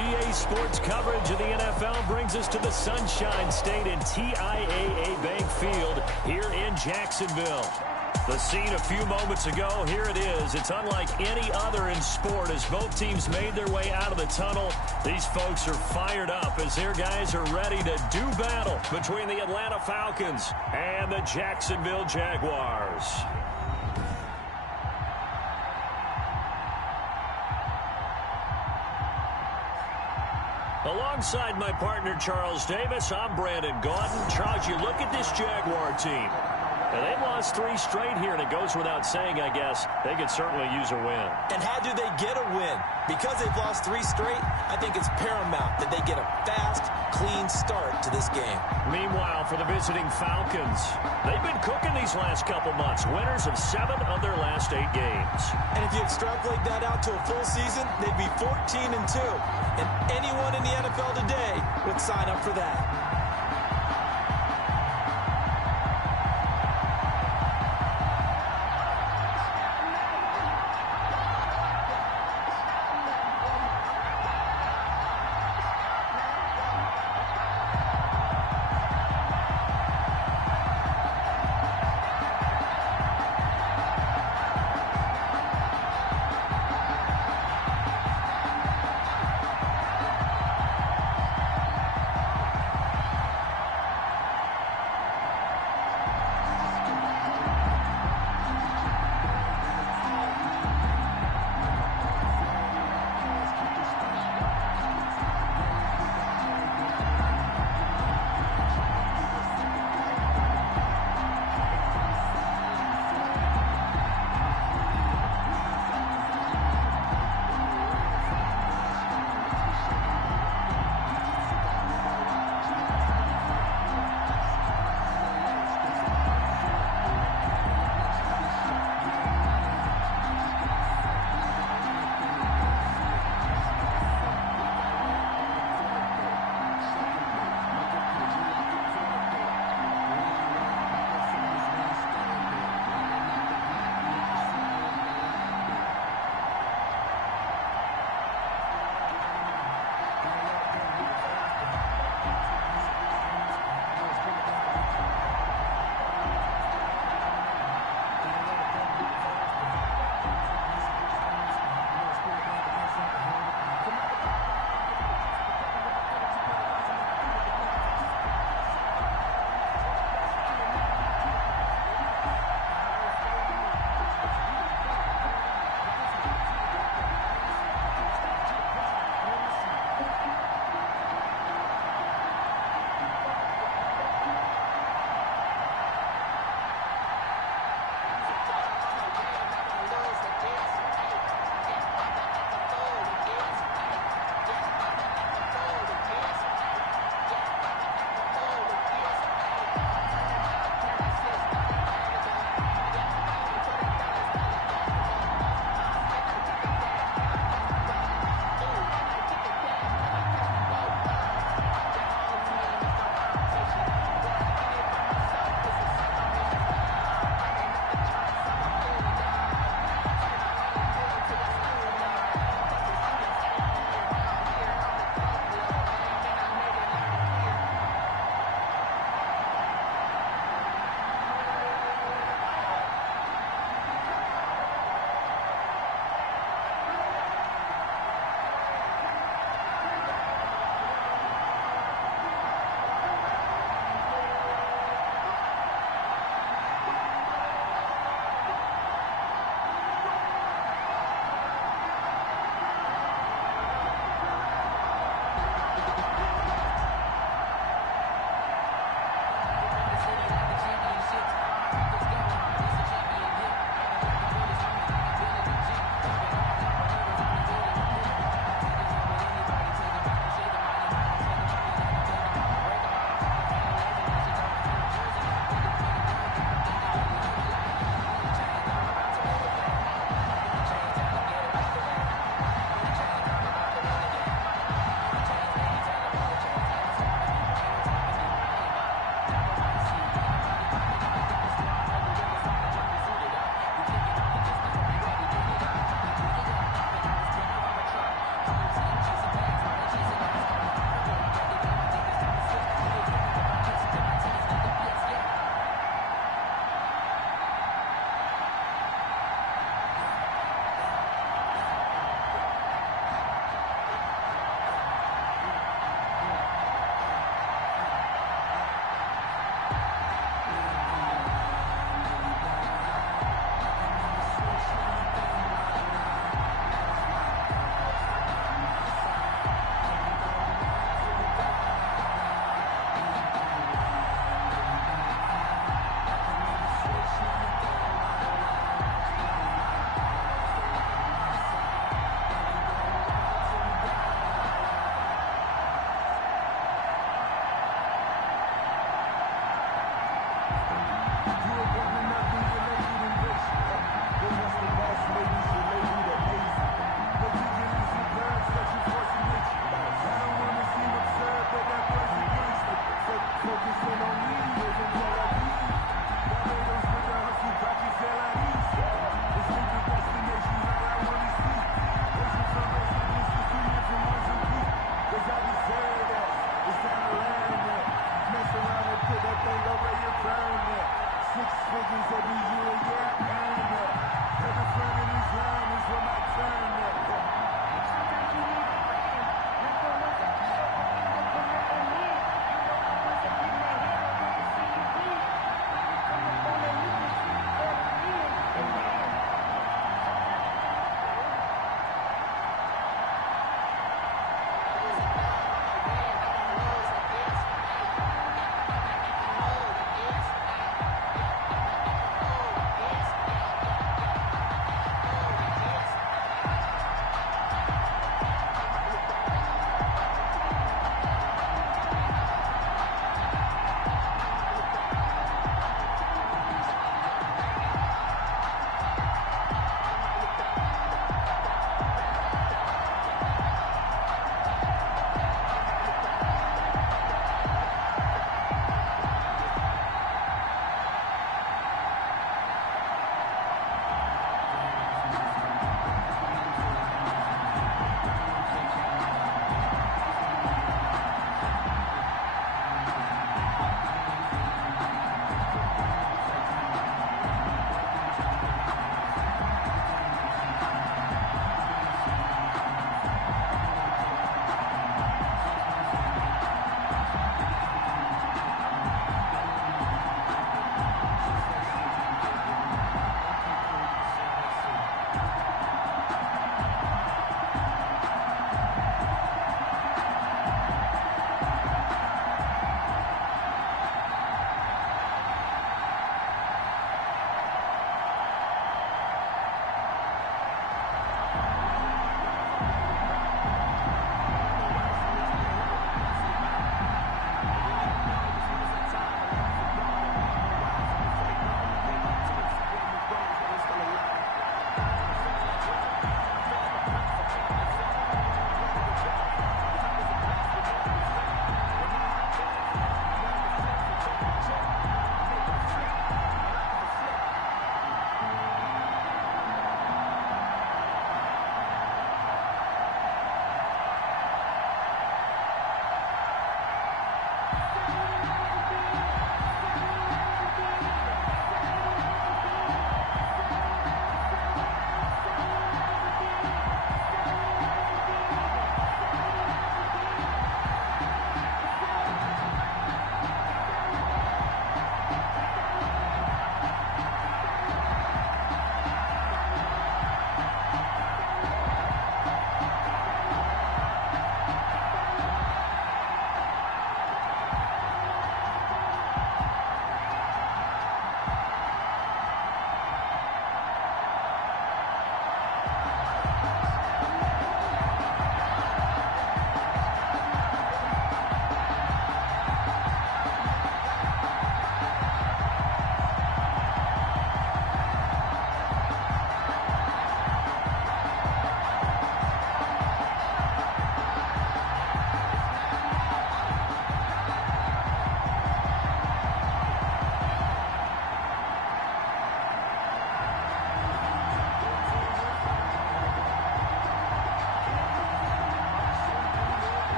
EA Sports coverage of the NFL brings us to the Sunshine State and TIAA Bank Field here in Jacksonville. The scene a few moments ago, here it is. It's unlike any other in sport as both teams made their way out of the tunnel. These folks are fired up as their guys are ready to do battle between the Atlanta Falcons and the Jacksonville Jaguars. Alongside my partner, Charles Davis, I'm Brandon Gaudin. Charles, you look at this Jaguar team. And they've lost 3 straight here, and it goes without saying, I guess, they could certainly use a win. And how do they get a win? Because they've lost 3 straight, I think it's paramount that they get a fast, clean start to this game. Meanwhile, for the visiting Falcons, they've been cooking these last couple months. Winners of 7 of their last 8 games. And if you extrapolate that out to a full season, they'd be 14-2. And anyone in the NFL today would sign up for that.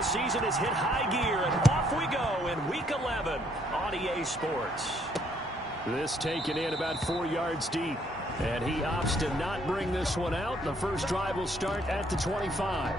NFL season has hit high gear, and off we go in Week 11 on EA Sports. This taken in about 4 yards deep, and he opts to not bring this one out. The first drive will start at the 25.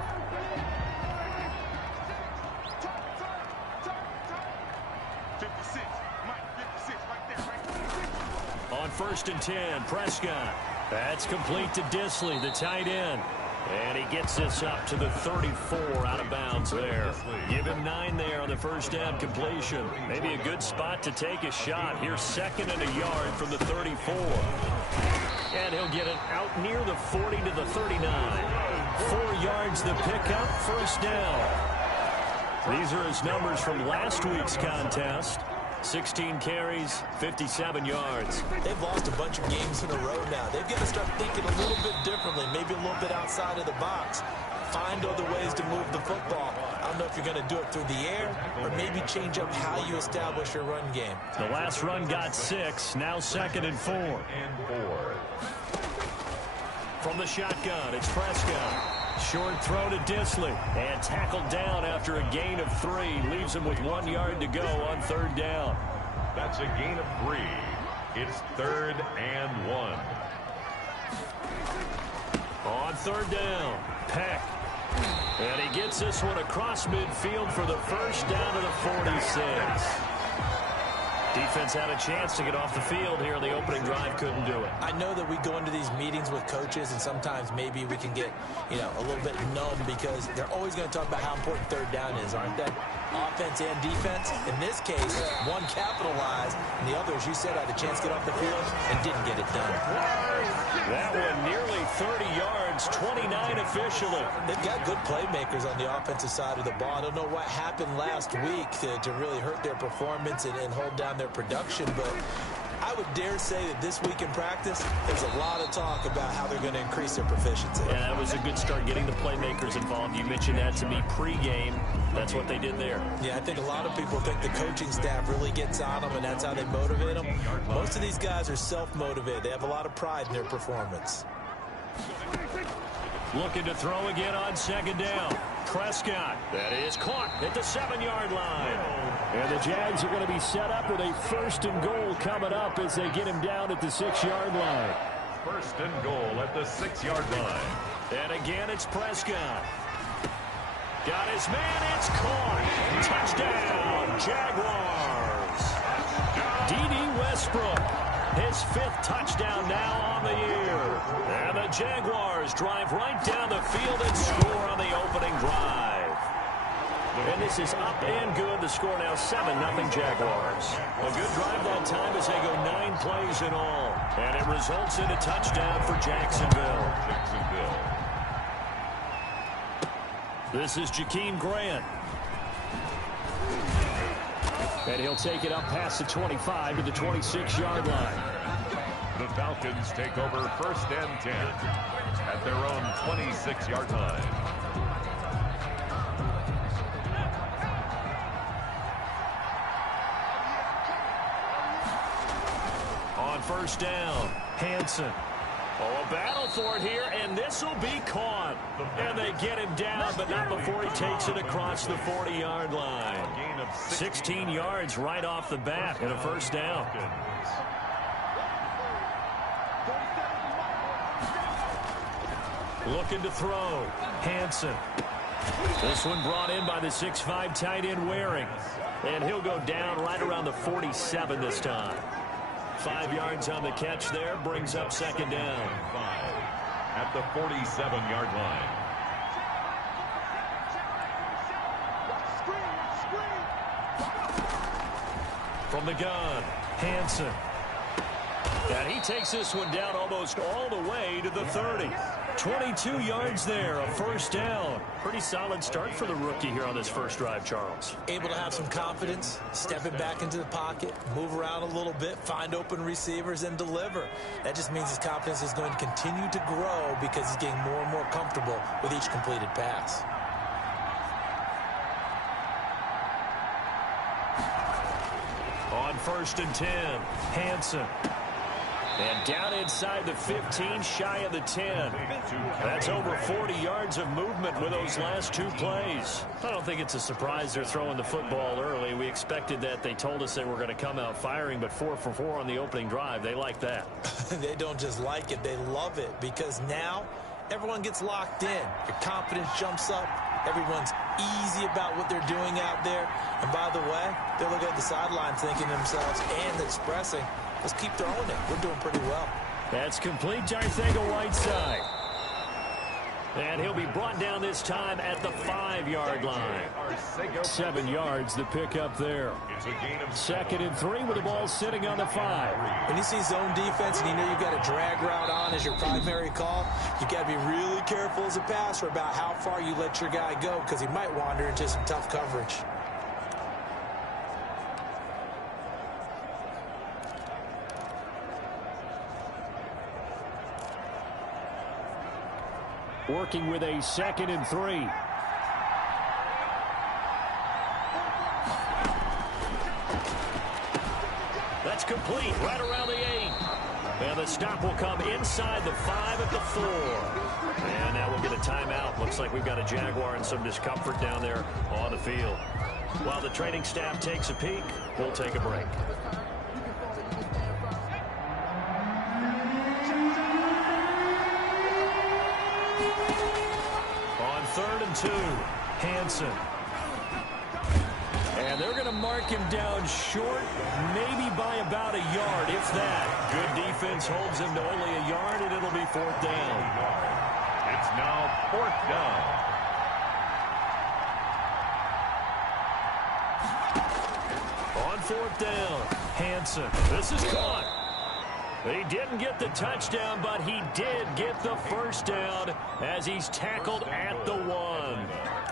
On 1st and 10, Prescott. That's complete to Disley, the tight end. And he gets this up to the 34 out of bounds there. Give him 9 there on the first down completion. Maybe a good spot to take a shot. Here's 2nd and a yard from the 34. And he'll get it out near the 40 to the 39. 4 yards the pickup, first down. These are his numbers from last week's contest. 16 carries, 57 yards. They've lost a bunch of games in a row now. They've got to start thinking a little bit differently, maybe a little bit outside of the box. Find other ways to move the football. I don't know if you're going to do it through the air or maybe change up how you establish your run game. The last run got 6, now 2nd and 4. From the shotgun, it's Prescott. Short throw to Disley, and tackled down after a gain of 3. Leaves him with 1 yard to go on 3rd down. That's a gain of 3. It's 3rd and 1. On 3rd down, Peck. And he gets this one across midfield for the first down to the 46. Defense had a chance to get off the field here in the opening drive, couldn't do it. I know that we go into these meetings with coaches, and sometimes maybe we can get, a little bit numb because they're always going to talk about how important 3rd down is, aren't they? Offense and defense. In this case, one capitalized, and the other, as you said, had a chance to get off the field and didn't get it done. That one nearly 30 yards, 29 officially. They've got good playmakers on the offensive side of the ball. I don't know what happened last week to really hurt their performance and hold down their production, but I would dare say that this week in practice, there's a lot of talk about how they're going to increase their proficiency. Yeah, that was a good start getting the playmakers involved. You mentioned that to me pregame. That's what they did there. Yeah, I think a lot of people think the coaching staff really gets on them, and that's how they motivate them. Most of these guys are self-motivated. They have a lot of pride in their performance. Looking to throw again on 2nd down. Prescott. That is caught at the 7-yard line. And the Jags are going to be set up with a 1st and goal coming up as they get him down at the 6-yard line. 1st and goal at the 6-yard line. And again, it's Prescott. Got his man. It's caught. Touchdown, Jaguars. D.D. Westbrook. His 5th touchdown now on the year. And the Jaguars drive right down the field and score on the opening drive. And this is up and good. The score now 7-0 Jaguars. A good drive that time as they go 9 plays in all. And it results in a touchdown for Jacksonville. This is Jakeem Grant. And he'll take it up past the 25 to the 26-yard line. The Falcons take over 1st and 10 at their own 26-yard line. On 1st down, Hansen. Oh, a battle for it here, and this will be caught. And they get him down, but not before he takes it across the 40-yard line. 16 yards right off the bat and a 1st down. Looking to throw, Hansen. This one brought in by the 6'5" tight end Waring. And he'll go down right around the 47 this time. 5 yards on the catch there, brings up 2nd down. 5 at the 47-yard line. From the gun, Hansen. And he takes this one down almost all the way to the 30. 22 yards there, a 1st down. Pretty solid start for the rookie here on this first drive, Charles. Able to have some confidence, stepping back into the pocket, move around a little bit, find open receivers, and deliver. That just means his confidence is going to continue to grow because he's getting more and more comfortable with each completed pass. On 1st and 10, Hansen. And down inside the 15, shy of the 10. That's over 40 yards of movement with those last 2 plays. I don't think it's a surprise they're throwing the football early. We expected that. They told us they were going to come out firing, but 4 for 4 on the opening drive. They like that. They don't just like it, they love it, because now everyone gets locked in. Your confidence jumps up. Everyone's easy about what they're doing out there. And by the way, they're looking at the sideline thinking to themselves and expressing, let's keep throwing it. We're doing pretty well. That's complete to Arcega-Whiteside. And he'll be brought down this time at the 5-yard line. 7 yards the pick up there. 2nd and 3 with the ball sitting on the 5. When you see zone defense and you know you've got a drag route on as your primary call, you've got to be really careful as a passer about how far you let your guy go, because he might wander into some tough coverage. Working with a 2nd and 3. That's complete right around the 8. And the stop will come inside the 5 at the 4. And now we'll get a timeout. Looks like we've got a Jaguar and some discomfort down there on the field. While the training staff takes a peek, we'll take a break. On 3rd and 2, Hansen. And they're going to mark him down short, maybe by about a yard, if that. Good defense holds him to only a yard, and it'll be 4th down. It's now 4th down. On 4th down, Hansen. This is caught. He didn't get the touchdown, but he did get the first down as he's tackled at the 1.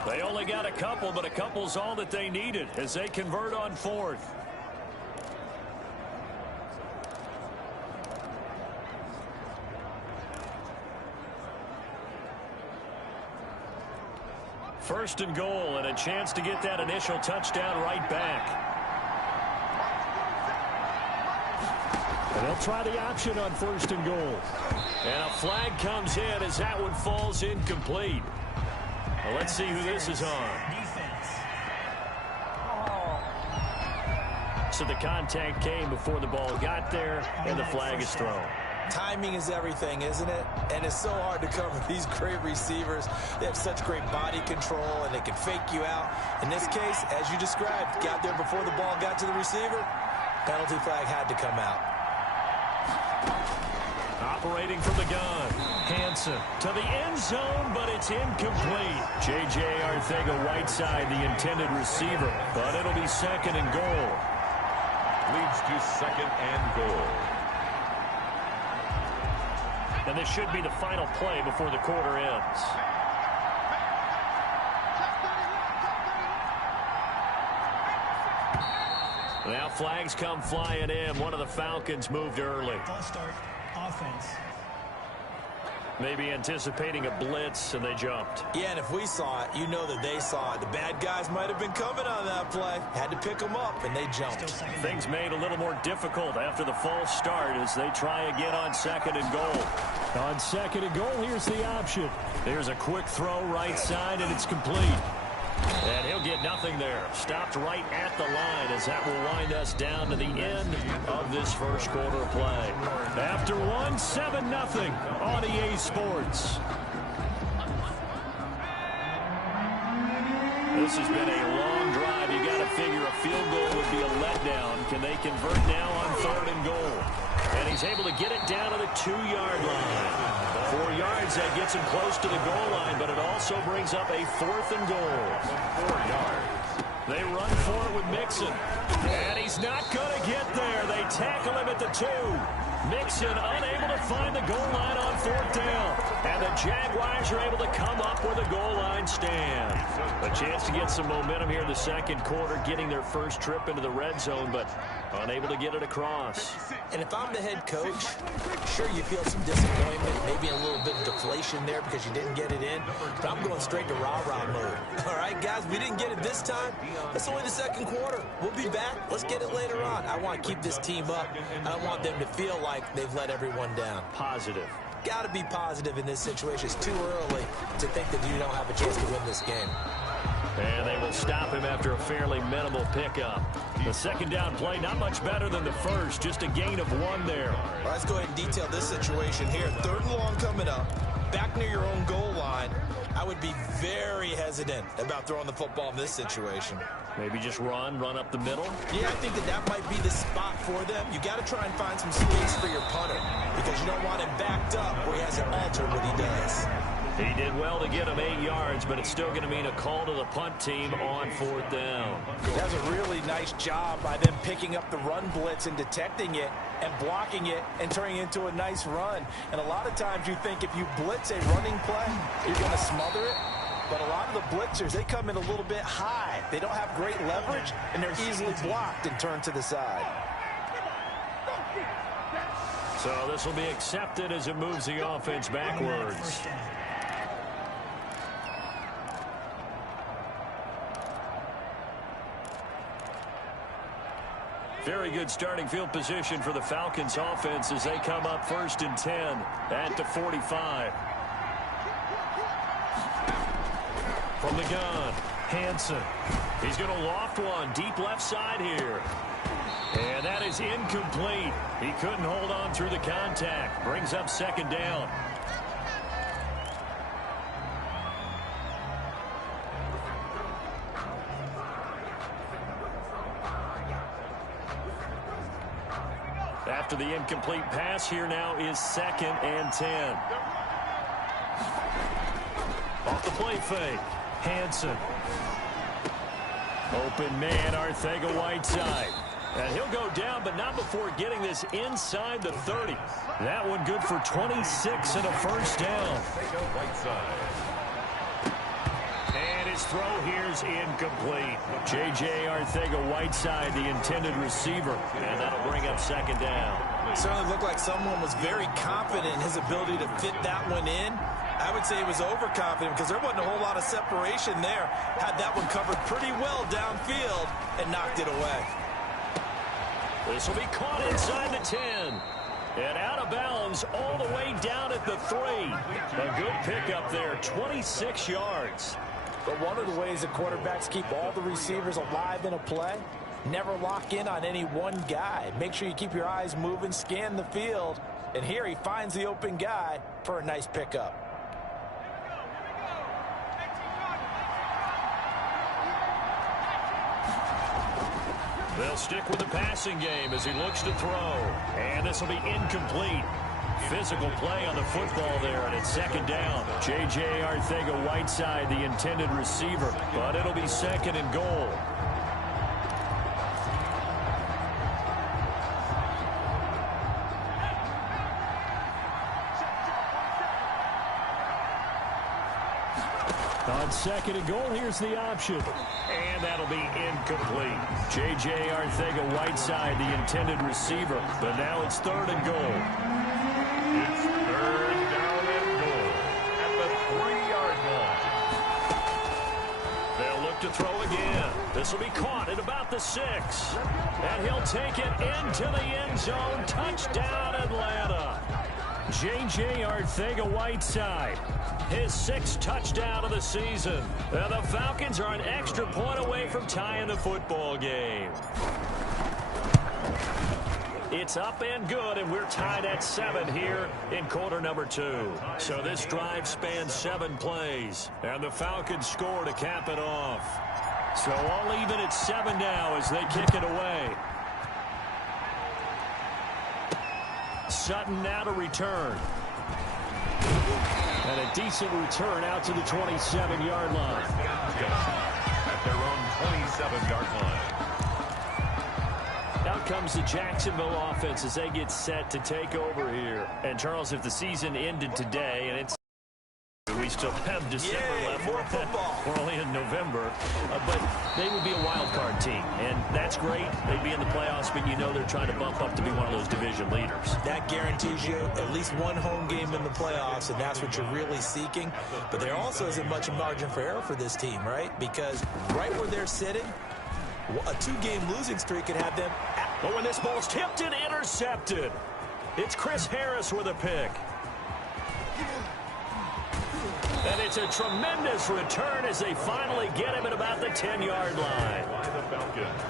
They only got a couple, but a couple's all that they needed as they convert on 4th. First and goal, and a chance to get that initial touchdown right back. And they'll try the option on 1st and goal. And a flag comes in as that one falls incomplete. Well, let's see who this is on. So the contact came before the ball got there, and the flag is thrown. Timing is everything, isn't it? And it's so hard to cover these great receivers. They have such great body control, and they can fake you out. In this case, as you described, got there before the ball got to the receiver. Penalty flag had to come out. Operating from the gun, Hansen to the end zone, but it's incomplete. J.J. Arcega-Whiteside, the intended receiver, but it'll be 2nd and goal. Leads to 2nd and goal. And this should be the final play before the quarter ends. Now flags come flying in. One of the Falcons moved early. False start, offense. Maybe anticipating a blitz, and they jumped. Yeah, and if we saw it, you know that they saw it. The bad guys might have been coming on that play. Had to pick them up, and they jumped. Things made a little more difficult after the false start as they try again on 2nd and goal. On 2nd and goal, here's the option. There's a quick throw right side, and it's complete. And he'll get nothing there. Stopped right at the line as that will wind us down to the end of this first quarter of play. After 7-0 on EA Sports. This has been a long drive. You got to figure a field goal would be a letdown. Can they convert now on 3rd and goal? And he's able to get it down to the 2-yard line. 4 yards, that gets him close to the goal line, but it also brings up a 4th and goal. 4 yards. They run for it with Mixon. And he's not going to get there. They tackle him at the 2. Mixon unable to find the goal line on 4th down. And the Jaguars are able to come up with a goal line stand. A chance to get some momentum here in the second quarter, getting their first trip into the red zone, but unable to get it across. And if I'm the head coach, sure, you feel some disappointment, maybe a little bit of deflation there because you didn't get it in, but I'm going straight to rah-rah mode. All right, guys, we didn't get it this time. It's only the second quarter. We'll be back. Let's get it later on. I want to keep this team up. I don't want them to feel like they've let everyone down. Positive. Got to be positive in this situation. It's too early to think that you don't have a chance to win this game. And they will stop him after a fairly minimal pickup. The second down play, not much better than the first, just a gain of 1 there. Well, let's go ahead and detail this situation here. 3rd and long coming up, back near your own goal line. I would be very hesitant about throwing the football in this situation. Maybe just run up the middle? Yeah, I think that might be the spot for them. You got to try and find some space for your punter because you don't want him backed up where he hasn't altered what he does. He did well to get him 8 yards, but it's still going to mean a call to the punt team on 4th down. That's a really nice job by them picking up the run blitz and detecting it and blocking it and turning it into a nice run. And a lot of times you think if you blitz a running play, you're going to smother it. But a lot of the blitzers, they come in a little bit high. They don't have great leverage, and they're easily blocked and turned to the side. So this will be accepted as it moves the offense backwards. Very good starting field position for the Falcons offense as they come up 1st and 10 at the 45. From the gun, Hansen. He's going to loft one deep left side here. And that is incomplete. He couldn't hold on through the contact. Brings up 2nd down. After the incomplete pass, here now is 2nd and 10. Off the play fake. Hansen. Open man, Arcega-Whiteside. And he'll go down, but not before getting this inside the 30. That one good for 26 and a 1st down. And his throw here's incomplete. J.J. Arcega-Whiteside, the intended receiver. And that'll bring up 2nd down. It certainly looked like someone was very confident in his ability to fit that one in. I would say he was overconfident because there wasn't a whole lot of separation there. Had that one covered pretty well downfield and knocked it away. This will be caught inside the 10. And out of bounds all the way down at the 3. A good pickup there, 26 yards. But one of the ways that quarterbacks keep all the receivers alive in a play, never lock in on any one guy. Make sure you keep your eyes moving, scan the field. And here he finds the open guy for a nice pickup. They'll stick with the passing game as he looks to throw. And this will be incomplete. Physical play on the football there, and it's 2nd down. J.J. Arcega-Whiteside, the intended receiver, but it'll be 2nd and goal. On 2nd and goal, here's the option. And that'll be incomplete. J.J. Arcega-Whiteside, the intended receiver. But now it's 3rd and goal. It's 3rd down and goal at the 3-yard line. They'll look to throw again. This will be caught at about the 6. And he'll take it into the end zone. Touchdown, Atlanta. J.J. Arcega-Whiteside, his 6th touchdown of the season. And the Falcons are an extra point away from tying the football game. It's up and good, and we're tied at 7 here in quarter number 2. So this drive spans 7 plays, and the Falcons score to cap it off. So all even at 7 now as they kick it away. Sutton now to return. And a decent return out to the 27-yard line. At their own 27-yard line. Out comes the Jacksonville offense as they get set to take over here. And Charles, if the season ended today and it's we still have December left. More football. We're only in November. But they would be a wild card team, and that's great. They'd be in the playoffs, but you know they're trying to bump up to be one of those division leaders. That guarantees you at least one home game in the playoffs, and that's what you're really seeking. But there also isn't much margin for error for this team, right? Because right where they're sitting, a 2-game losing streak could have them. But when this ball's tipped and intercepted, it's Chris Harris with a pick. And it's a tremendous return as they finally get him at about the 10-yard line. By the Falcons.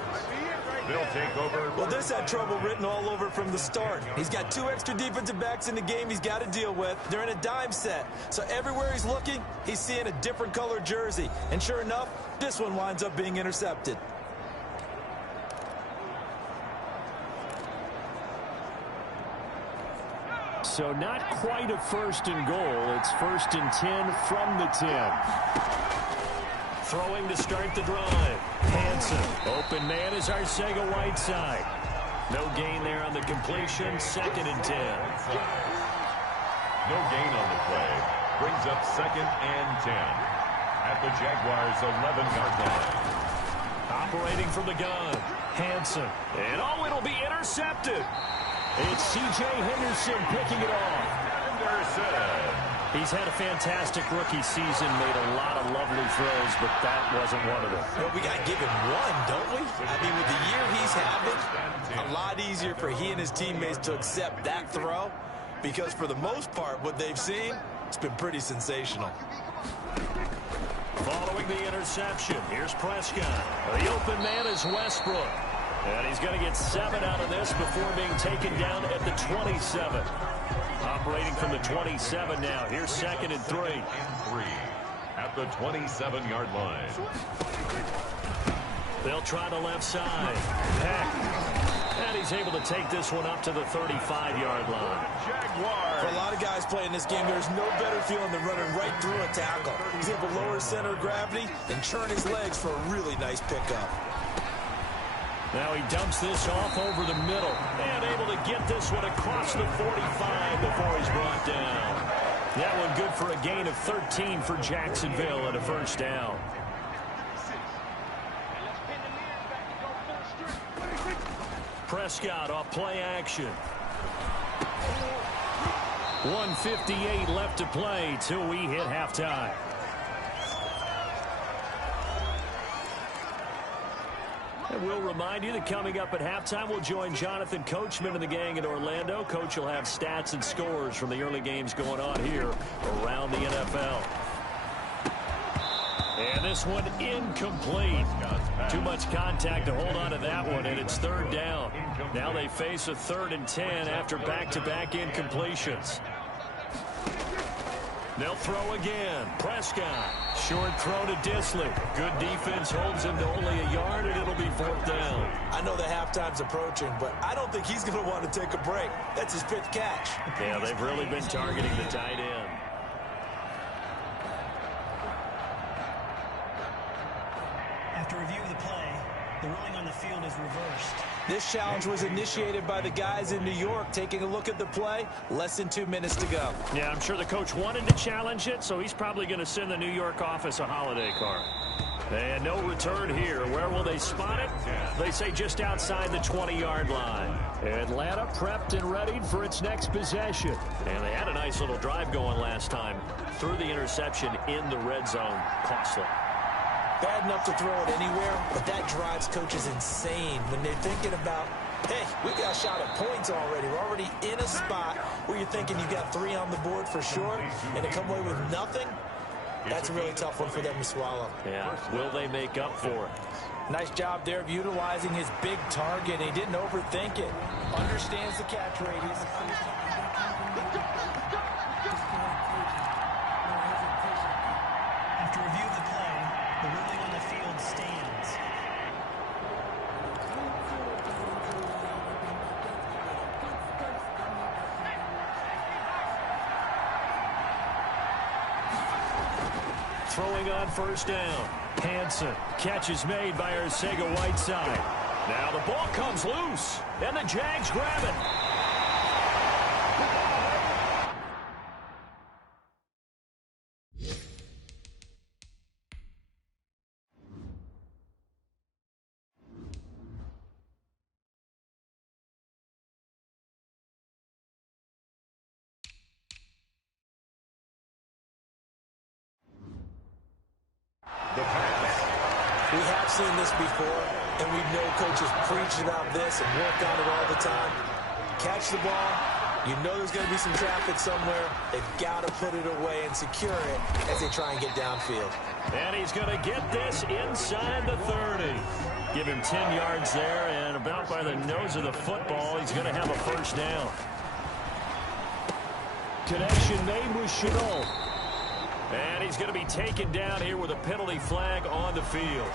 They'll take over. Well, this had trouble written all over from the start. He's got 2 extra defensive backs in the game he's got to deal with. They're in a dime set. So everywhere he's looking, he's seeing a different color jersey. And sure enough, this one winds up being intercepted. So not quite a 1st and goal. It's 1st and 10 from the 10. Throwing to start the drive. Hansen. Open man is Arcega-Whiteside. No gain there on the completion. 2nd and 10. No gain on the play. Brings up 2nd and 10. At the Jaguars' 11-yard line. Operating from the gun. Hansen. And it'll be intercepted. It's C.J. Henderson picking it off. Henderson. He's had a fantastic rookie season, made a lot of lovely throws, but that wasn't one of them. Well, we got to give him one, don't we? I mean, with the year he's having, a lot easier for he and his teammates to accept that throw because for the most part, what they've seen, it's been pretty sensational. Following the interception, here's Prescott. The open man is Westbrook. And he's going to get 7 out of this before being taken down at the 27. Operating from the 27 now. Here's 2nd and 3. At the 27-yard line. They'll try the left side. Peck. And he's able to take this one up to the 35-yard line. Jaguars. For a lot of guys playing this game, there's no better feeling than running right through a tackle. He's able to lower his center of gravity and churn his legs for a really nice pickup. Now he dumps this off over the middle and able to get this one across the 45 before he's brought down. That one good for a gain of 13 for Jacksonville and a 1st down. Prescott off play action. 1:58 left to play till we hit halftime. And we'll remind you that coming up at halftime, we'll join Jonathan Coachman and the gang in Orlando. Coach will have stats and scores from the early games going on here around the NFL. And this one incomplete. Too much contact to hold on to that one, and it's 3rd down. Now they face a 3rd and 10 after back-to-back incompletions. They'll throw again. Prescott. Short throw to Disley. Good defense holds him to only a yard, and it'll be 4th down. I know the halftime's approaching, but I don't think he's going to want to take a break. That's his 5th catch. Yeah, they've really been targeting the tight end. After review of the play, the ruling on the field is reversed. This challenge was initiated by the guys in New York. Taking a look at the play, less than 2 minutes to go. Yeah, I'm sure the coach wanted to challenge it, so he's probably going to send the New York office a holiday card. And no return here. Where will they spot it? They say just outside the 20-yard line. Atlanta prepped and readied for its next possession. And they had a nice little drive going last time. Threw the interception in the red zone. Costly. Bad enough to throw it anywhere, but that drives coaches insane when they're thinking about, hey, we got a shot at points already. We're already in a spot where you're thinking you got 3 on the board for sure, and to come away with nothing, that's a really tough one for them to swallow. Yeah, will they make up for it? Nice job there of utilizing his big target. He didn't overthink it. Understands the catch radius. After review of the play, the ruling on the field stands. Throwing on 1st down. Hansen. Catch is made by Arcega-Whiteside. Now the ball comes loose, and the Jags grab it. seen this before, and we know coaches preach about this and work on it all the time. Catch the ball. You know there's going to be some traffic somewhere. They've got to put it away and secure it as they try and get downfield. And he's going to get this inside the 30. Give him 10 yards there, and about by the nose of the football, he's going to have a first down. Connection made with Chenault. And he's going to be taken down here with a penalty flag on the field.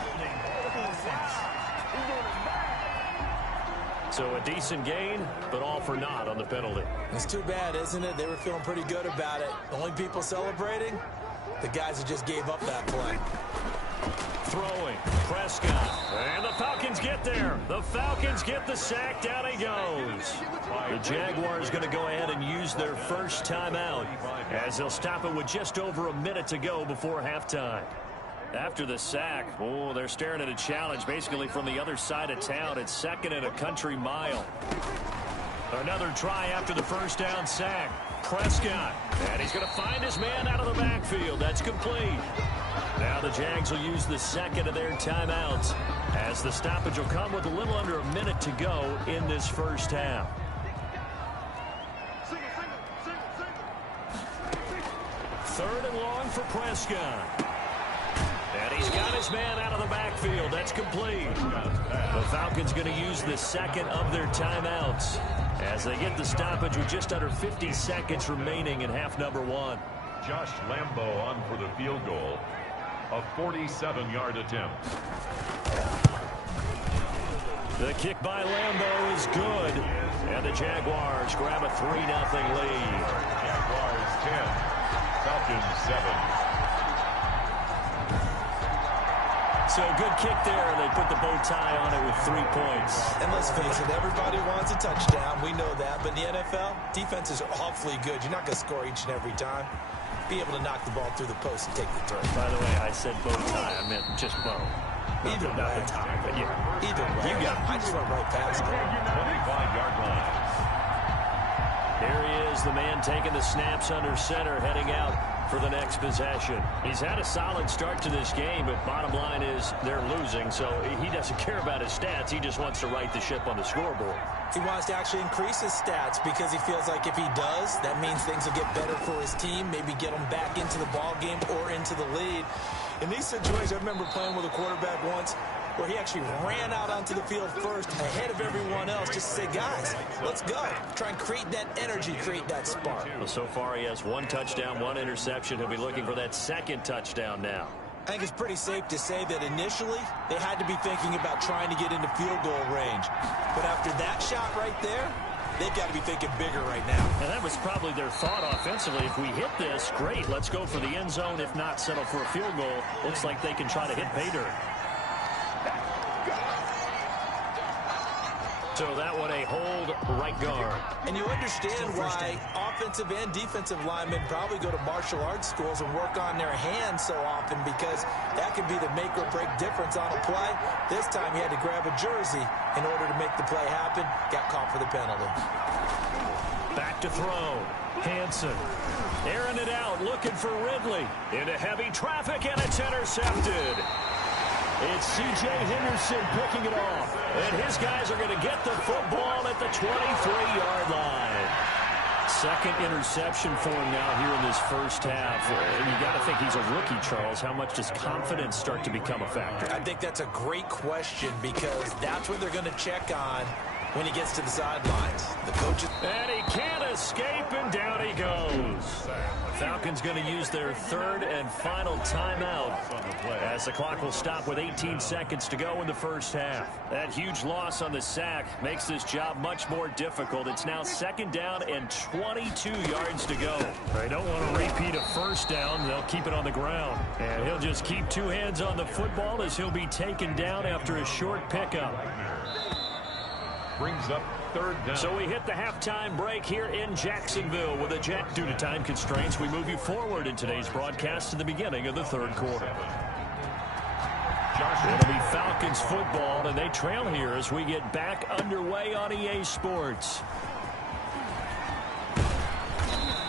So a decent gain, but all for naught on the penalty. It's too bad, isn't it? They were feeling pretty good about it. The only people celebrating, the guys who just gave up that play. Throwing, Prescott, and the Falcons get there. The Falcons get the sack, down he goes. The Jaguars going to go ahead and use their first timeout as they'll stop it with just over a minute to go before halftime. After the sack, oh, they're staring at a challenge basically from the other side of town. It's second and a country mile. Another try after the first down sack. Prescott, and he's going to find his man out of the backfield. That's complete. Now the Jags will use the second of their timeouts as the stoppage will come with a little under a minute to go in this first half. Third and long for Prescott. And he's got his man out of the backfield. That's complete. The Falcons going to use the second of their timeouts as they get the stoppage with just under 50 seconds remaining in half number one. Josh Lambo on for the field goal. A 47-yard attempt. The kick by Lambo is good. And the Jaguars grab a 3-0 lead. Jaguars 10. Falcons 7. So good kick there, and they put the bow tie on it with 3 points. And let's face it, everybody wants a touchdown. We know that. But in the NFL, defenses are awfully good. You're not going to score each and every time. Be able to knock the ball through the post and take the throw. By the way, I said bow tie. I meant just bow. Either way. Not the tie, but yeah. Either way. You got it. I just went right past it. 25-yard line. Here he is, the man taking the snaps under center, heading out for the next possession. He's had a solid start to this game, but bottom line is they're losing, so he doesn't care about his stats. He just wants to right the ship on the scoreboard. He wants to actually increase his stats because he feels like if he does, that means things will get better for his team, maybe get them back into the ball game or into the lead. In these situations, I remember playing with a quarterback once where he actually ran out onto the field first ahead of everyone else just to say, guys, let's go. Try and create that energy, create that spark. Well, so far he has 1 touchdown, 1 interception. He'll be looking for that second touchdown now. I think it's pretty safe to say that initially they had to be thinking about trying to get into field goal range. But after that shot right there, they've got to be thinking bigger right now. And that was probably their thought offensively. If we hit this, great, let's go for the end zone. If not, settle for a field goal. Looks like they can try to hit pay dirt. So that one a hold right guard. And you understand why offensive and defensive linemen probably go to martial arts schools and work on their hands so often, because that could be the make or break difference on a play. This time he had to grab a jersey in order to make the play happen. Got caught for the penalty. Back to throw. Hansen airing it out, looking for Ridley. Into heavy traffic, and it's intercepted. It's C.J. Henderson picking it off. And his guys are going to get the football at the 23-yard line. Second interception for him now here in this first half. And you got to think he's a rookie, Charles. How much does confidence start to become a factor? I think that's a great question, because that's what they're going to check on when he gets to the sidelines. The coaches. And he can't escape, and down he goes. Falcons going to use their third and final timeout as the clock will stop with 18 seconds to go in the first half. That huge loss on the sack makes this job much more difficult. It's now second down and 22 yards to go. They don't want to repeat a first down. They'll keep it on the ground. And he'll just keep 2 hands on the football as he'll be taken down after a short pickup. Brings up third down. So we hit the halftime break here in Jacksonville with a jet. Due to time constraints, we move you forward in today's broadcast to the beginning of the third quarter. It'll be Falcons football, and they trail here as we get back underway on EA Sports.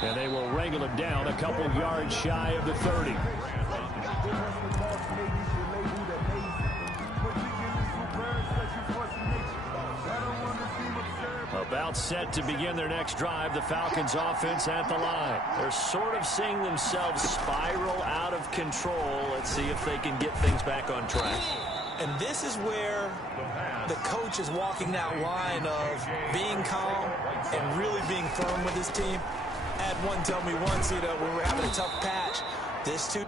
And they will wrangle it down a couple yards shy of the 30. About set to begin their next drive. The Falcons offense at the line. They're sort of seeing themselves spiral out of control. Let's see if they can get things back on track. And this is where the coach is walking that line of being calm and really being firm with his team. I had one tell me once, when we were having a tough patch, this too.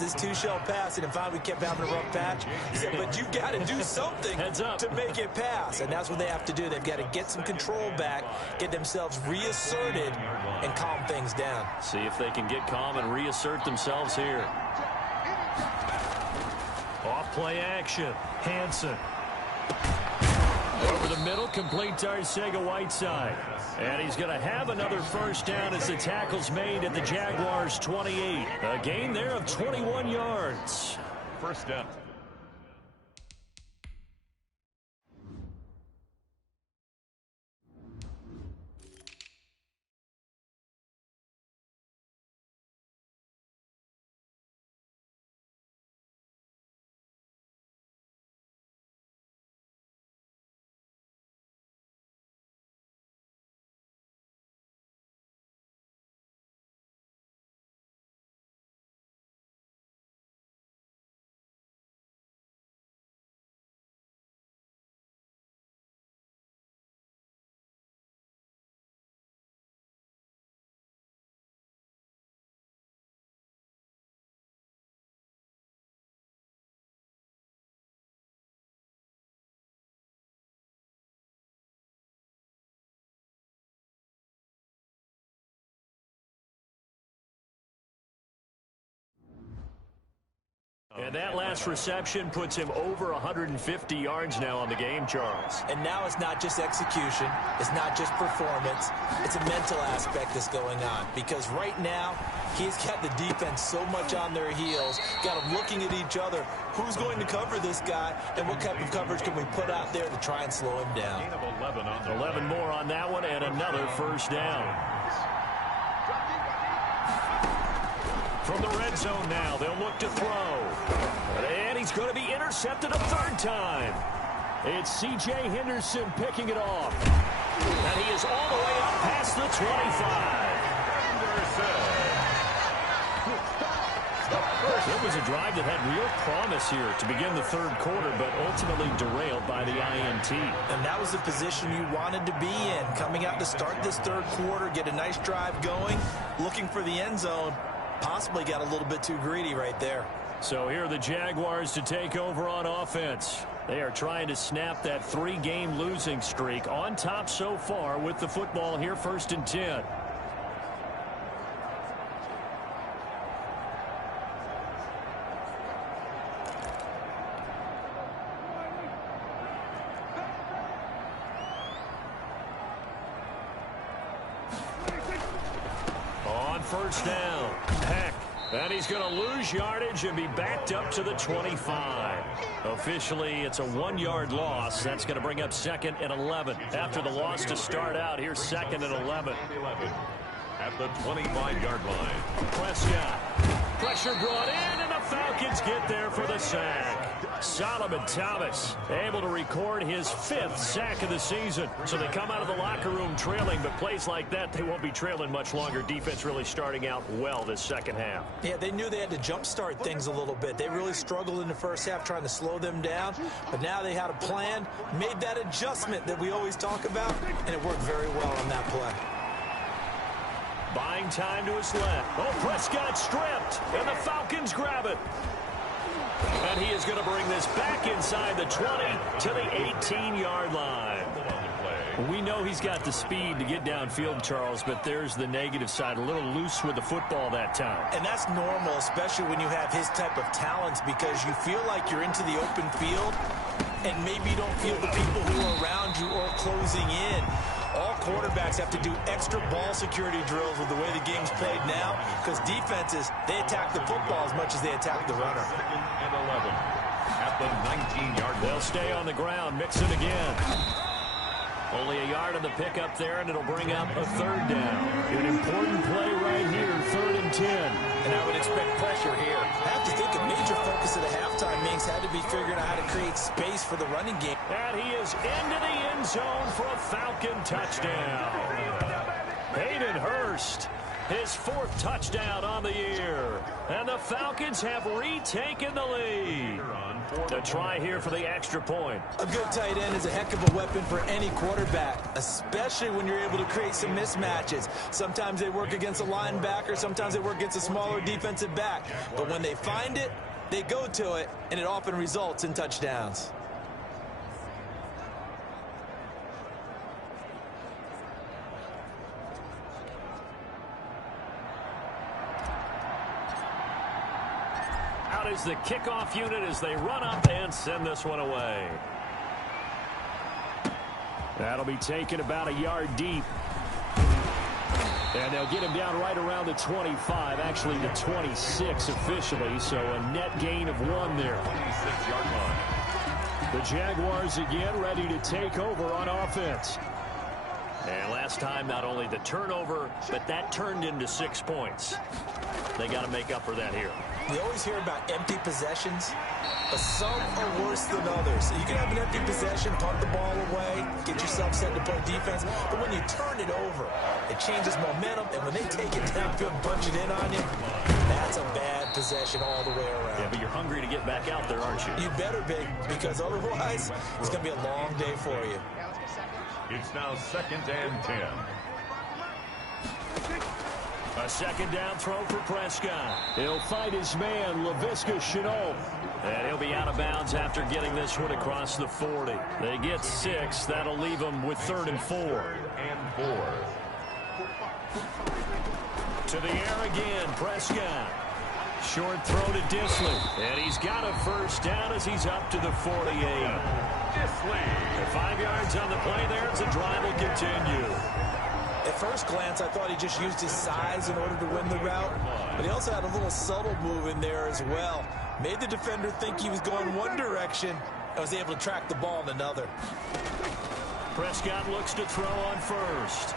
This too shall pass, and finally we kept having a rough patch. He said, but you've got to do something to make it pass, and that's what they have to do. They've got to get some control back, get themselves reasserted, and calm things down. See if they can get calm and reassert themselves here. Off-play action. Hansen. Over the middle, complete to Arcega-Whiteside. And he's going to have another first down as the tackle's made at the Jaguars' 28. A gain there of 21 yards. First down. And that last reception puts him over 150 yards now on the game, Charles. And now it's not just execution. It's not just performance. It's a mental aspect that's going on. Because right now, he's got the defense so much on their heels, got them looking at each other. Who's going to cover this guy, and what type of coverage can we put out there to try and slow him down? 11 more on that one, and another first down. From the red zone now, they'll look to throw. And he's going to be intercepted a third time. It's C.J. Henderson picking it off. And he is all the way up past the 25. It was a drive that had real promise here to begin the third quarter, but ultimately derailed by the INT. And that was the position you wanted to be in. Coming out to start this third quarter, get a nice drive going, looking for the end zone. Possibly got a little bit too greedy right there. So here are the Jaguars to take over on offense. They are trying to snap that 3-game losing streak. On top so far with the football here, 1st and 10. On first down, Heck. And he's going to lose yardage and be backed up to the 25. Officially, it's a 1-yard loss. That's going to bring up 2nd and 11. After the loss to start out, here's 2nd and 11. At the 25-yard line. Prescott. Pressure brought in, and the Falcons get there for the sack. Solomon Thomas able to record his 5th sack of the season. So they come out of the locker room trailing, but plays like that, they won't be trailing much longer. Defense really starting out well this second half. Yeah, they knew they had to jumpstart things a little bit. They really struggled in the first half trying to slow them down, but now they had a plan, made that adjustment that we always talk about, and it worked very well on that play. Buying time to his left. Oh, Prescott stripped, and the Falcons grab it. And he is going to bring this back inside the 20 to the 18-yard line. We know he's got the speed to get downfield, Charles, but there's the negative side. A little loose with the football that time. And that's normal, especially when you have his type of talents, because you feel like you're into the open field and maybe you don't feel the people who are around you or closing in. All quarterbacks have to do extra ball security drills with the way the game's played now, because defenses, they attack the football as much as they attack the runner. 2nd and 11 at the 19-yard line. They'll stay on the ground, mix it again. Only a yard on the pickup there, and it'll bring up a third down. An important play right here, 3rd and 10. And I would expect pressure here. I have to think a major focus of the halftime meetings had to be figuring out how to create space for the running game. And he is into the end zone for a Falcon touchdown. Hayden Hurst, his 4th touchdown on the year. And the Falcons have retaken the lead. The try here for the extra point. A good tight end is a heck of a weapon for any quarterback, especially when you're able to create some mismatches. Sometimes they work against a linebacker, sometimes they work against a smaller defensive back. But when they find it, they go to it, and it often results in touchdowns. Is the kickoff unit as they run up and send this one away. That'll be taken about a yard deep. And they'll get him down right around the 25, actually the 26 officially, so a net gain of 1 there. 26-yard line. The Jaguars again ready to take over on offense. And last time, not only the turnover, but that turned into 6 points. They got to make up for that here. We always hear about empty possessions, but some are worse than others. You can have an empty possession, punt the ball away, get yourself set to play defense, but when you turn it over, it changes momentum, and when they take it downfield and punch it in on you, that's a bad possession all the way around. Yeah, but you're hungry to get back out there, aren't you? You better be, because otherwise, it's going to be a long day for you. It's now 2nd and 10. A 2nd down throw for Prescott. He'll fight his man, Laviska Shenault. And he'll be out of bounds after getting this one across the 40. They get 6. That'll leave them with 3rd and 4. 3rd and 4. To the air again, Prescott. Short throw to Disley. And he's got a 1st down as he's up to the 48. Disley. 5 yards on the play there as the drive will continue. At first glance, I thought he just used his size in order to win the route, but he also had a little subtle move in there as well. Made the defender think he was going one direction and was able to track the ball in another. Prescott looks to throw on 1st.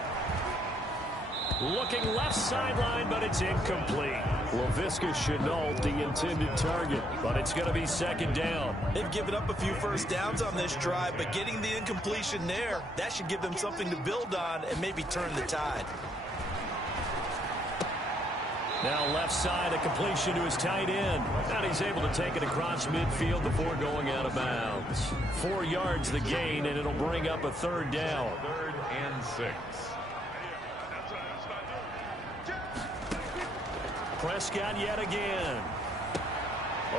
Looking left sideline, but it's incomplete. Laviska Shenault, the intended target, but it's going to be 2nd down. They've given up a few 1st downs on this drive, but getting the incompletion there, that should give them something to build on and maybe turn the tide. Now left side, a completion to his tight end. And he's able to take it across midfield before going out of bounds. 4 yards the gain, and it'll bring up a 3rd down. 3rd and 6. Prescott yet again.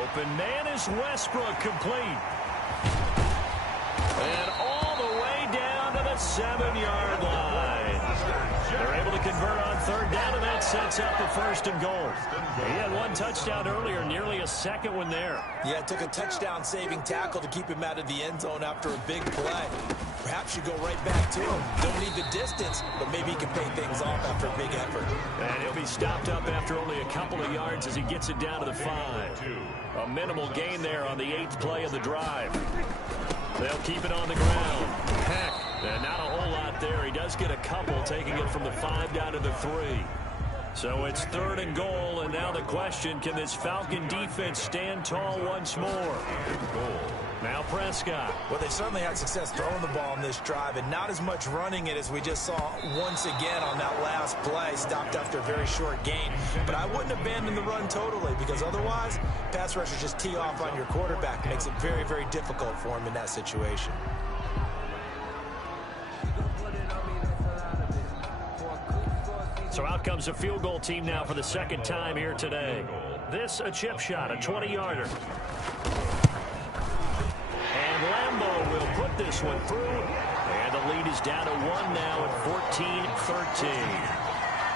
Open man is Westbrook, complete. And all the way down to the 7-yard line. They're able to convert on 3rd down, and that sets up the 1st and goal. He had 1 touchdown earlier, nearly a 2nd one there. Yeah, it took a touchdown-saving tackle to keep him out of the end zone after a big play. Perhaps you go right back to him. Don't need the distance, but maybe he can pay things off after a big effort. And he'll be stopped up after only a couple of yards as he gets it down to the 5. A minimal gain there on the 8th play of the drive. They'll keep it on the ground. Heck, and not a whole lot there. He does get a couple, taking it from the 5 down to the 3. So it's 3rd and goal, and now the question, can this Falcon defense stand tall once more? Now Prescott. Well, they certainly had success throwing the ball in this drive, and not as much running it as we just saw once again on that last play. Stopped after a very short gain. But I wouldn't abandon the run totally, because otherwise, pass rushers just tee off on your quarterback. Makes it very, very difficult for him in that situation. So out comes a field goal team now for the 2nd time here today. This a chip shot, a 20-yarder. And Lambeau will put this one through. And the lead is down to 1 now at 14-13.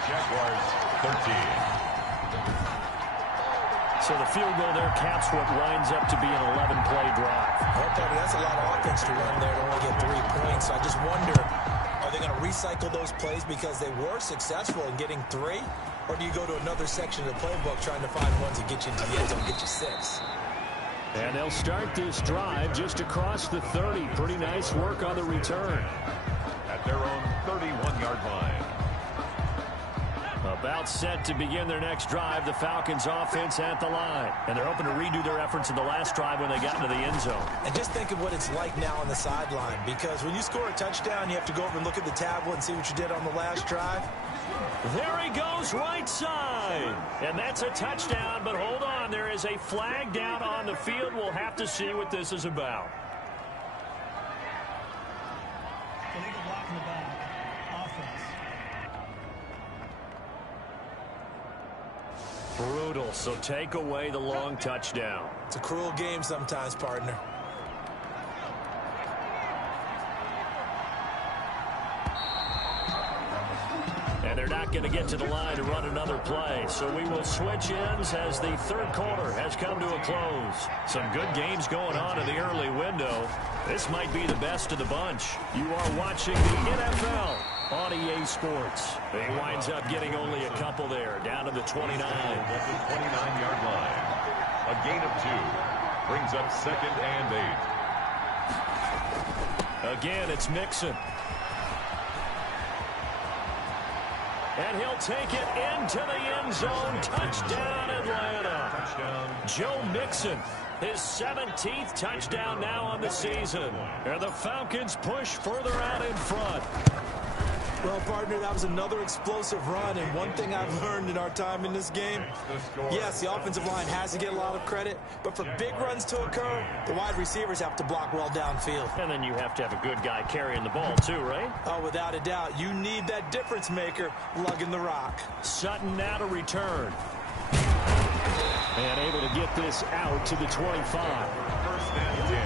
Jaguars 13. So the field goal there caps what winds up to be an 11-play drive. Well, Tony, that's a lot of offense to run there to only get 3 points. So I just wonder, are they going to recycle those plays because they were successful in getting 3? Or do you go to another section of the playbook trying to find ones that get you into the end zone and get you 6? And they'll start this drive just across the 30. Pretty nice work on the return. at their own 31-yard line. About set to begin their next drive, the Falcons offense at the line. And they're hoping to redo their efforts in the last drive when they got into the end zone. And just think of what it's like now on the sideline, because when you score a touchdown, you have to go over and look at the tablet and see what you did on the last drive. There he goes, right side. And that's a touchdown, but hold on. There is a flag down on the field. We'll have to see what this is about. Illegal block in the back. Offense. Brutal, so take away the long touchdown. It's a cruel game sometimes, partner. And they're not going to get to the line to run another play. So we will switch ends as the third quarter has come to a close. Some good games going on in the early window. This might be the best of the bunch. You are watching the NFL on EA Sports. He winds up getting only a couple there, down to the 29. At the 29-yard line. A gain of 2. Brings up 2nd and 8. Again, it's Mixon. And he'll take it into the end zone. Touchdown, Atlanta. Touchdown. Joe Mixon, his 17th touchdown now on the season. And the Falcons push further out in front. Well, partner, that was another explosive run, and one thing I've learned in our time in this game, yes, the offensive line has to get a lot of credit, but for big runs to occur, the wide receivers have to block well downfield. And then you have to have a good guy carrying the ball too, right? Oh, without a doubt, you need that difference maker lugging the rock. Sutton now to return. And able to get this out to the 25. 1st and 10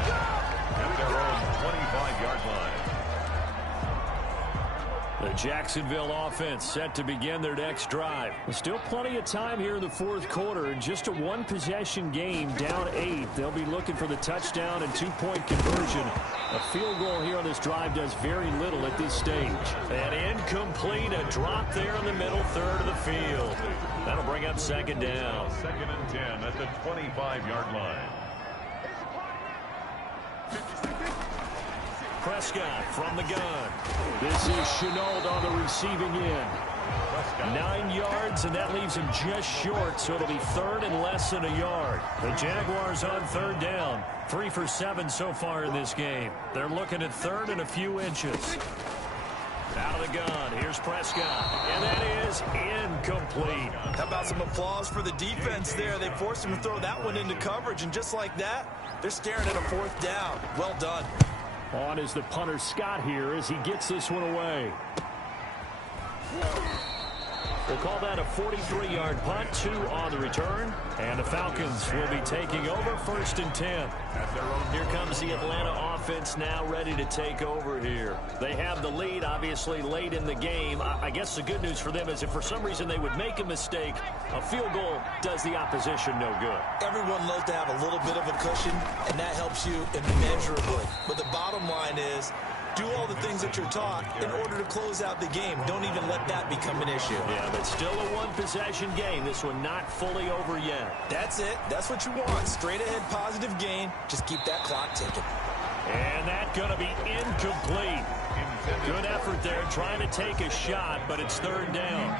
at their own 25-yard line. The Jacksonville offense set to begin their next drive. Still plenty of time here in the fourth quarter. In just a one-possession game, down 8. They'll be looking for the touchdown and two-point conversion. A field goal here on this drive does very little at this stage. And incomplete, a drop there in the middle third of the field. That'll bring up 2nd down. 2nd and 10 at the 25-yard line. Prescott from the gun. This is Chenault on the receiving end. 9 yards, and that leaves him just short, so it'll be 3rd and less than a yard. The Jaguars on 3rd down. 3 for 7 so far in this game. They're looking at 3rd and a few inches. Out of the gun, here's Prescott, and that is incomplete. How about some applause for the defense there? They forced him to throw that one into coverage, and just like that, they're staring at a 4th down. Well done. On is the punter Scott here as he gets this one away. We'll call that a 43-yard punt, 2 on the return. And the Falcons will be taking over 1st and 10. Here comes the Atlanta offense now ready to take over here. They have the lead, obviously, late in the game. I guess the good news for them is if for some reason they would make a mistake, a field goal does the opposition no good. Everyone loves to have a little bit of a cushion, and that helps you immeasurably. But the bottom line is, do all the things that you're taught in order to close out the game. Don't even let that become an issue. Yeah, but still a one-possession game. This one not fully over yet. That's it. That's what you want. Straight ahead positive game. Just keep that clock ticking. And that's going to be incomplete. Good effort there trying to take a shot, but it's 3rd down.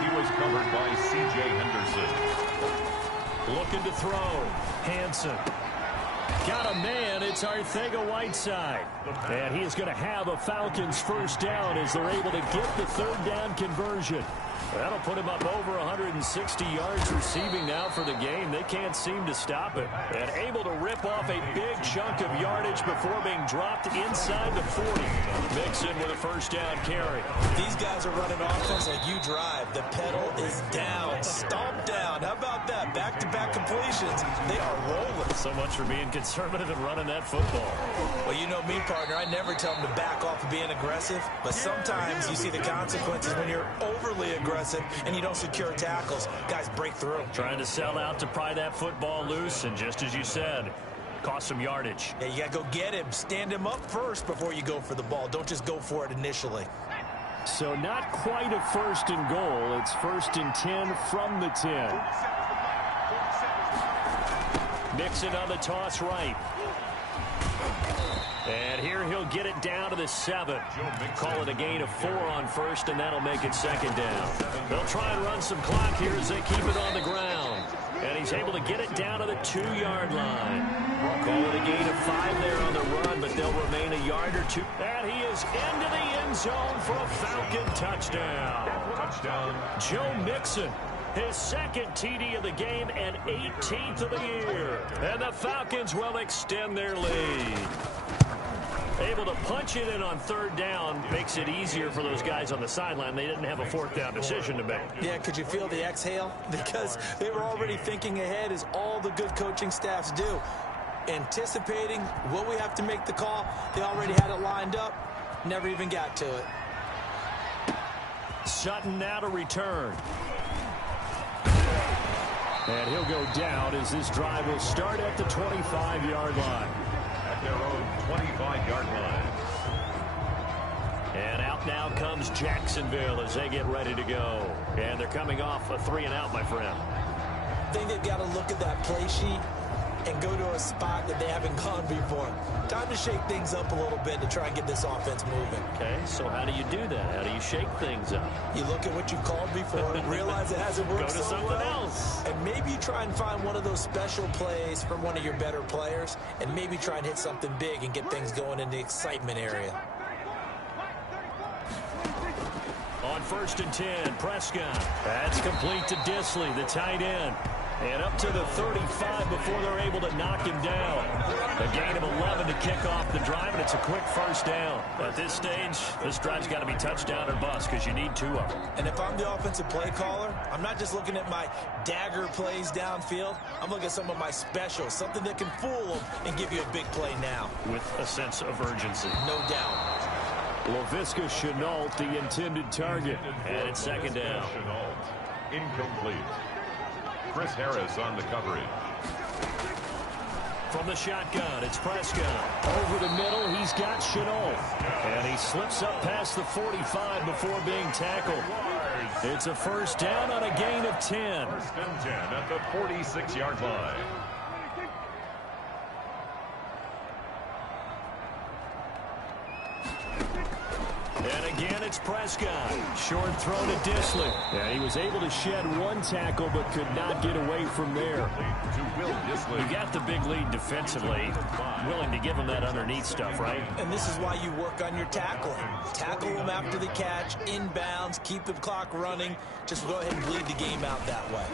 He was covered by C.J. Henderson. Looking to throw. Hansen. Got a man. It's Arcega-Whiteside. And he is going to have a Falcons 1st down as they're able to get the 3rd down conversion. That'll put him up over 160 yards receiving now for the game. They can't seem to stop it. And able to rip off a big chunk of yardage before being dropped inside the 40. Mixon with a 1st down carry. These guys are running offense like you drive. The pedal is down. Stomp down. How about that? Back-to-back completions. They are rolling. So much for being conservative and running that football. Well, you know me, partner. I never tell them to back off of being aggressive. But sometimes you see the consequences when you're overly aggressive and you don't secure tackles. Guys break through. Trying to sell out to pry that football loose, and just as you said, cost some yardage. Yeah, you got to go get him. Stand him up first before you go for the ball. Don't just go for it initially. So not quite a 1st and goal. It's 1st and 10 from the 10. Mixon on the toss right. And here he'll get it down to the 7. Call it a gain of 4 on first, and that'll make it second down. They'll try and run some clock here as they keep it on the ground. And he's able to get it down to the 2-yard line. Call it a gain of 5 there on the run, but they'll remain a yard or 2. And he is into the end zone for a Falcon touchdown. Joe Mixon, his second TD of the game and 18th of the year. And the Falcons will extend their lead. Able to punch it in on 3rd down makes it easier for those guys on the sideline. They didn't have a 4th down decision to make. Yeah, could you feel the exhale? Because they were already thinking ahead, as all the good coaching staffs do. Anticipating, will we have to make the call? They already had it lined up. Never even got to it. Sutton now to return. And he'll go down as this drive will start at the 25-yard line. At their own 25-yard line. And out now comes Jacksonville as they get ready to go. And they're coming off a 3-and-out, my friend. I think they've got to look at that play sheet and go to a spot that they haven't gone before. Time to shake things up a little bit to try and get this offense moving. Okay, so how do you do that? How do you shake things up? You look at what you've called before and realize it hasn't worked Go to so something well. else. And maybe you try and find one of those special plays from one of your better players, and maybe try and hit something big and get things going in the excitement area. On 1st and 10, Prescott. That's complete to Disley, the tight end. And up to the 35 before they're able to knock him down. A gain of 11 to kick off the drive, and it's a quick 1st down. At this stage, this drive's got to be touchdown or bust because you need 2 of them. And if I'm the offensive play caller, I'm not just looking at my dagger plays downfield. I'm looking at some of my specials, something that can fool them and give you a big play now. With a sense of urgency. No doubt. Laviska Shenault, the intended target. And it's 2nd down. Incomplete. Chris Harris on the coverage. From the shotgun, it's Prescott. Over the middle, he's got Shenault. And he slips up past the 45 before being tackled. It's a 1st down on a gain of 10. 1st and 10 at the 46-yard line. And again, it's Prescott. Short throw to Disley. And he was able to shed 1 tackle, but could not get away from there. You got the big lead defensively. Willing to give him that underneath stuff, right? And this is why you work on your tackling. Tackle him after the catch, inbounds, keep the clock running. Just go ahead and bleed the game out that way.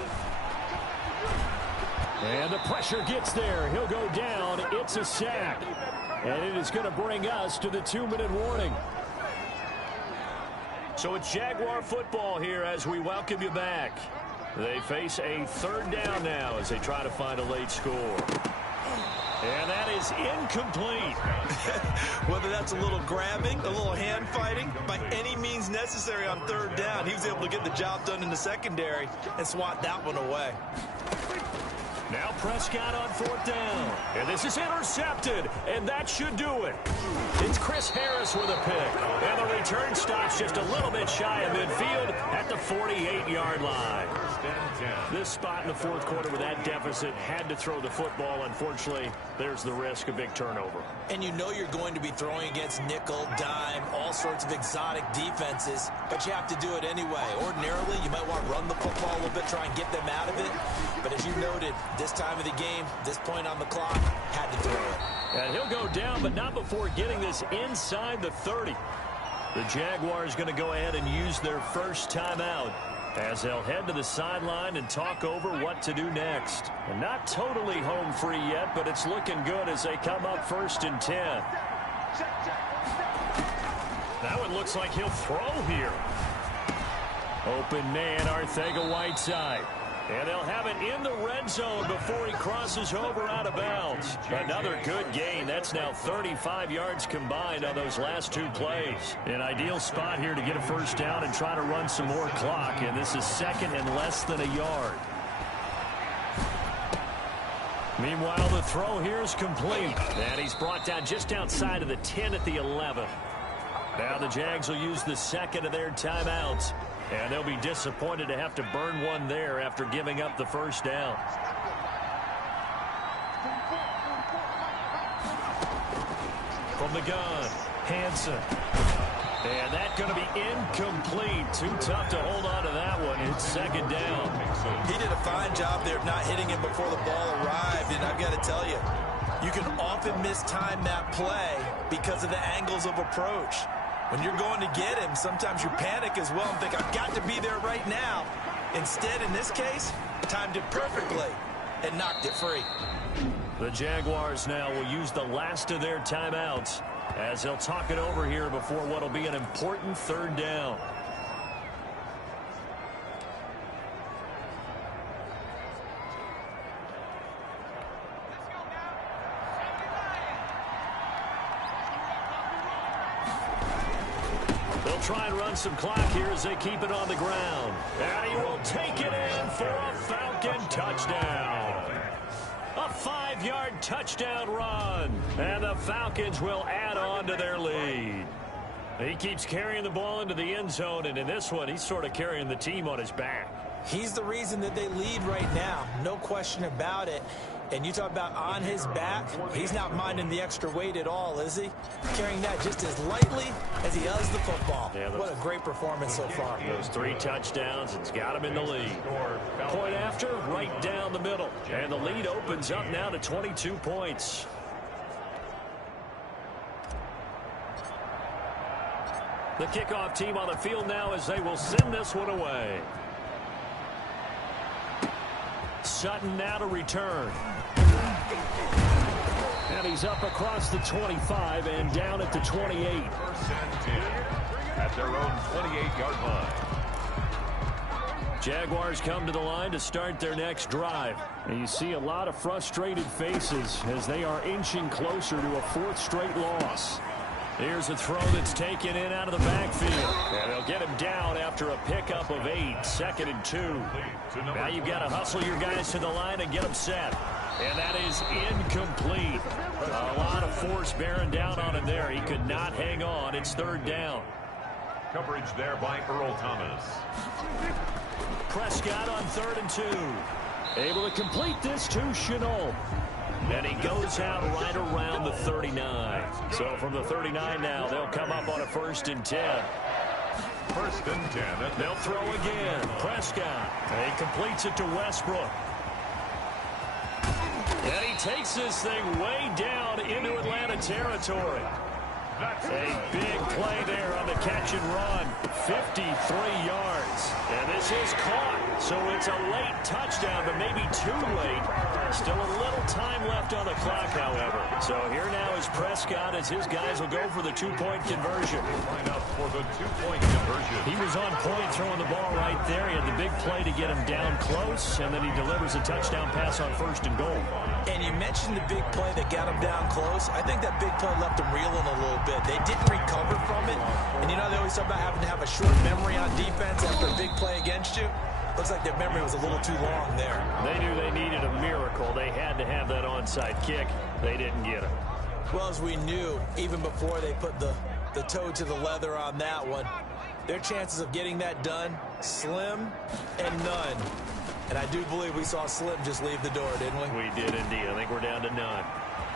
And the pressure gets there. He'll go down. It's a sack. And it is going to bring us to the 2-minute warning. So it's Jaguar football here as we welcome you back. They face a 3rd down now as they try to find a late score. And that is incomplete. Whether that's a little grabbing, a little hand fighting, by any means necessary on 3rd down, he was able to get the job done in the secondary and swat that one away. Now Prescott on 4th down. And this is intercepted, and that should do it. It's Chris Harris with a pick. And the return stops just a little bit shy of midfield at the 48-yard line. This spot in the 4th quarter with that deficit had to throw the football. Unfortunately, there's the risk of big turnover. And you know you're going to be throwing against nickel, dime, all sorts of exotic defenses, but you have to do it anyway. Ordinarily, you might want to run the football a little bit, try and get them out of it. But as you noted, this time of the game, this point on the clock, had to throw it. And he'll go down, but not before getting this inside the 30. The Jaguars going to go ahead and use their first timeout as they'll head to the sideline and talk over what to do next. And not totally home free yet, but it's looking good as they come up 1st and 10. That one looks like he'll throw here. Open man, Arcega-Whiteside. And they'll have it in the red zone before he crosses over out of bounds. Another good gain. That's now 35 yards combined on those last 2 plays. An ideal spot here to get a 1st down and try to run some more clock. And this is 2nd and less than a yard. Meanwhile, the throw here is complete. And he's brought down just outside of the 10 at the 11. Now the Jags will use the 2nd of their timeouts. And they'll be disappointed to have to burn one there after giving up the 1st down. From the gun, Hansen. And that's going to be incomplete. Too tough to hold on to that one. It's second down. He did a fine job there of not hitting him before the ball arrived. And I've got to tell you, you can often mistime that play because of the angles of approach. When you're going to get him, sometimes you panic as well and think, I've got to be there right now. Instead, in this case, timed it perfectly and knocked it free. The Jaguars now will use the last of their timeouts as they'll talk it over here before what will be an important third down. They'll try and run some clock here as they keep it on the ground. And he will take it in for a Falcon touchdown. A 5-yard touchdown run. And the Falcons will add on to their lead. He keeps carrying the ball into the end zone, and in this one, he's sort of carrying the team on his back. He's the reason that they lead right now. No question about it. And you talk about on his back, he's not minding the extra weight at all, is he? Carrying that just as lightly as he does the football. Yeah, what a great performance so far. Those 3 touchdowns, it's got him in the lead. Point after, right down the middle. And the lead opens up now to 22 points. The kickoff team on the field now as they will send this one away. Sutton now to return. And he's up across the 25 and down at the 28. First and 10 at their own 28-yard line. Jaguars come to the line to start their next drive. And you see a lot of frustrated faces as they are inching closer to a 4th straight loss. Here's a throw that's taken in out of the backfield. And they'll get him down after a pickup of 8, 2nd and 2. Now you've got to hustle your guys to the line and get them set. And that is incomplete. A lot of force bearing down on him there. He could not hang on. It's 3rd down. Coverage there by Earl Thomas. Prescott on 3rd and 2. Able to complete this to Shenault. And he goes out right around the 39. So from the 39 now, they'll come up on a 1st and 10. 1st and 10. They'll throw again. Prescott. And he completes it to Westbrook. And he takes this thing way down into Atlanta territory. A big play there on the catch and run. 53 yards. And this is caught. So it's a late touchdown, but maybe too late. Still a little time left on the clock, however. So here now is Prescott as his guys will go for the 2-point conversion. Line up for the 2-point conversion. He was on point throwing the ball right there. He had the big play to get him down close, and then he delivers a touchdown pass on 1st and goal. And you mentioned the big play that got him down close. I think that big play left him reeling a little bit. They didn't recover from it. And you know, they always talk about having to have a short memory on defense after a big play against you. Looks like their memory was a little too long there. They knew they needed a miracle. They had to have that onside kick. They didn't get it. Well, as we knew, even before they put the toe to the leather on that one, their chances of getting that done, slim and none. And I do believe we saw Slim just leave the door, didn't we? We did indeed. I think we're down to none.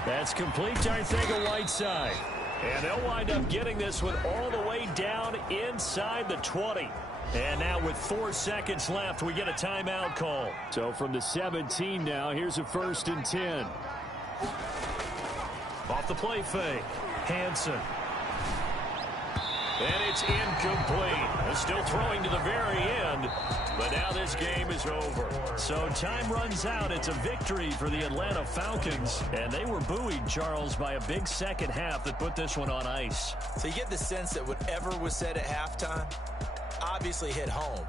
That's complete to Arcega-Whiteside. And they'll wind up getting this one all the way down inside the 20. And now with 4 seconds left, we get a timeout call. So from the 17 now, here's a 1st and 10. Off the play fake, Hansen. And it's incomplete. They're still throwing to the very end, but now this game is over. So time runs out. It's a victory for the Atlanta Falcons, and they were buoyed, Charles, by a big second half that put this one on ice. So you get the sense that whatever was said at halftime obviously hit home.